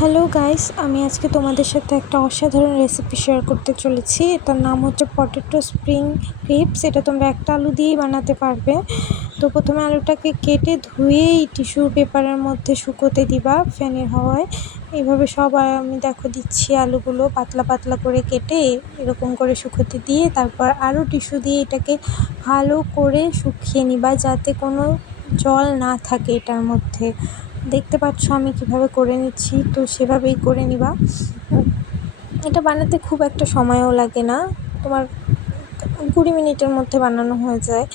Hello guys, আমি আজকে তোমাদের সাথে একটা অসাধারণ রেসিপি শেয়ার করতে চলেছি। এটার নাম হচ্ছে পটেটো স্প্রিং রিবস। এটা তোমরা একটা আলু দিয়েই বানাতে পারবে। তো প্রথমে আলুটাকে কেটে ধুয়েই টিস্যু পেপারের মধ্যে শুকোতে দিবা ফ্যানের হাওয়ায়। এইভাবে সব আমি দিচ্ছি আলুগুলো পাতলা পাতলা করে কেটে এরকম করে শুকোতে দিয়ে তারপর আরও টিস্যু দিয়ে এটাকে ভালো করে শুকিয়ে নিবা, যাতে কোনো জল না থাকে এটার মধ্যে। দেখতে পাচ্ছ আমি কিভাবে করে নিচ্ছি, তো সেভাবেই করে নিবা। এটা বানাতে খুব একটা সময়ও লাগে না, তোমার 20 মিনিটের মধ্যে বানানো হয়ে যায়।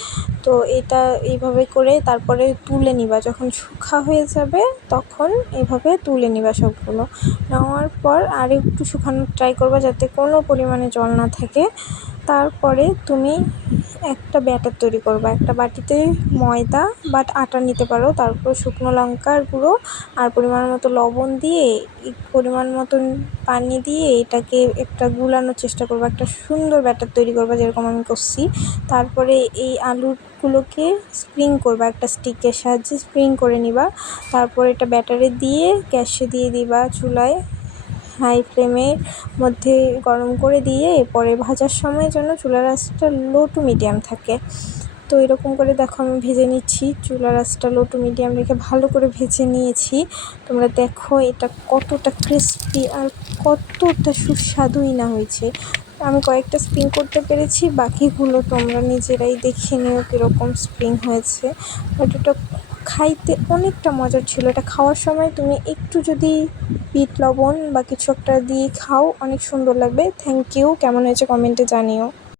তো এটা এইভাবে করে তারপরে তুলে নিবা, যখন শুকনো হয়ে যাবে তখন এইভাবে তুলে নিবা সবগুলো। নেওয়ার পর আর একটু শুকানোর ট্রাই করবা যাতে কোনো পরিমাণে জল না থাকে। তারপরে তুমি একটা ব্যাটার তৈরি করবা। একটা বাটিতে ময়দা বা আটা নিতে পারো, তারপর শুকনো লঙ্কার গুঁড়ো আর পরিমাণ মতো লবণ দিয়ে পরিমাণ মতন পানি দিয়ে এটাকে একটা গুলানোর চেষ্টা করবা, একটা সুন্দর ব্যাটার তৈরি করবা যেরকম আমি করছি। তারপরে এই আলুগুলোকে স্প্রিং করবা, একটা স্টিকের সাহায্যে স্প্রিং করে নিবা। তারপর এটা ব্যাটারে দিয়ে গ্যাসে দিয়ে দিবা চুলায়, হাই ফ্লেমের মধ্যে গরম করে দিয়ে এরপরে ভাজার সময় যেন চুলার আঁচটা লো টু মিডিয়াম থাকে। তো এরকম করে দেখো আমি ভেজে নিচ্ছি, চুলার আঁচটা লো টু মিডিয়াম রেখে ভালো করে ভেজে নিয়েছি। তোমরা দেখো এটা কতটা ক্রিস্পি আর কতটা সুস্বাদুই না হয়েছে। আমি কয়েকটা স্প্রিং করতে পেরেছি, বাকিগুলো তোমরা নিজেরাই দেখে নিও কীরকম স্প্রিং হয়েছে। বাট এটা খাইতে অনেকটা মজার ছিল। এটা খাওয়ার সময় তুমি একটু যদি বিট লবণ বা কিছু একটা দিয়ে খাও, অনেক সুন্দর লাগবে। Thank you. কেমন হয়েছে কমেন্টে জানিও।